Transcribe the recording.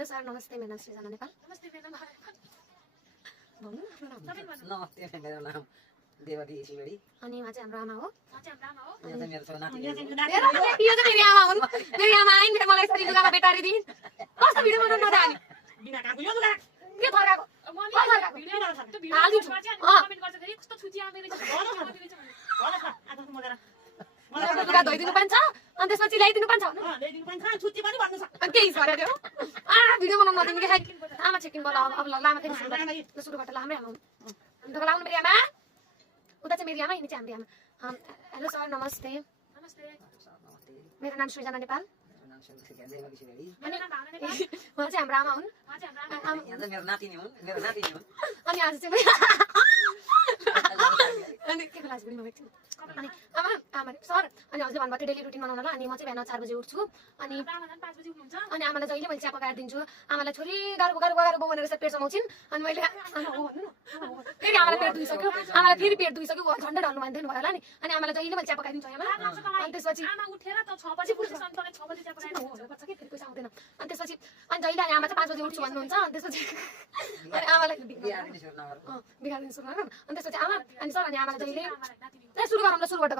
hello sir नमस्ते मेरो नाम सृजना नेपाल नमस्ते मेरो नाम भन्नु आफ्नो नाम नमस्ते मेरो नाम देवती सिबेडी अनि उहाँ चाहिँ हाम्रो आमा हो यहाँ चाहिँ मेरो छोरा नाति यो चाहिँ मेरी आमा हुन् मेरी आमा आइन् फेरि मलाई यसरी लुगामा बेटारी दिइन् कस्तो भिडियो बनाउनु नदा अनि बिना कामको यो लुगा के थर्काको लुगा धोइदिनु पर्छ अनि त्यसपछि ल्याइदिनु पर्छ ल्याइदिनु पाइन्छ छुट्टी पनि भन्नु छ अनि केही छ त्यो भिडियो बनाउनु नदिनु के आमा चेकिङ बोला अब लामा फेरि सुरु गर्दा लामै आमा हुन् तपाईँ लाउनु मेरी आमा उता चाहिँ मेरी आमा यिनी चाहिँ हाम्रो आमा हेलो सर नमस्ते मेरो नाम सृजना नेपाल अनि उहाँ चाहिँ हाम्रो आमा हुन् यहाँ चाहिँ मेरो नातिनी हुन् अनि आज चाहिँ अनि के बेला भिडियोमा भेट्छु अनि आमा आमा सर अनि हजुरले भन्नुभएको डेली रुटिन बनाउन ल अनि म चाहिँ बिहान 4 बजे उठ्छु अनि आमालाई जहिले मैले चिया पकाएर दिन्छु आमालाई छोरी गाह्रो गाह्रो भनेर चाहिँ पेट समाउँछिन् अनि मैले आमा हो भन्नु न फेरि आमालाई पेट दुइसक्यो आमालाई फेरि पेट दुइसक्यो झन्डै ढल्नु मान्दैन भयो होला नि अनि आमालाई जहिले मैले चिया पकाइदिन्छु आमा अनि त्यसपछि आमा उठेर त 6 बजे उठ्छ अनि तँलाई 6 बजे चिया पकाएर पर्छ कि फेरि पैसा आउँदैन अनि त्यसपछि अनि जहिले अनि आमा चाहिँ 5 बजे उठ्छु भन्नुहुन्छ अनि त्यसपछि अनि आमालाई बिगार्दिनु सुरु गरौँ अनि त्यसपछि आमा अनि सर अनि आमालाई जहिले सुरु गरौँ ल सुरुबाट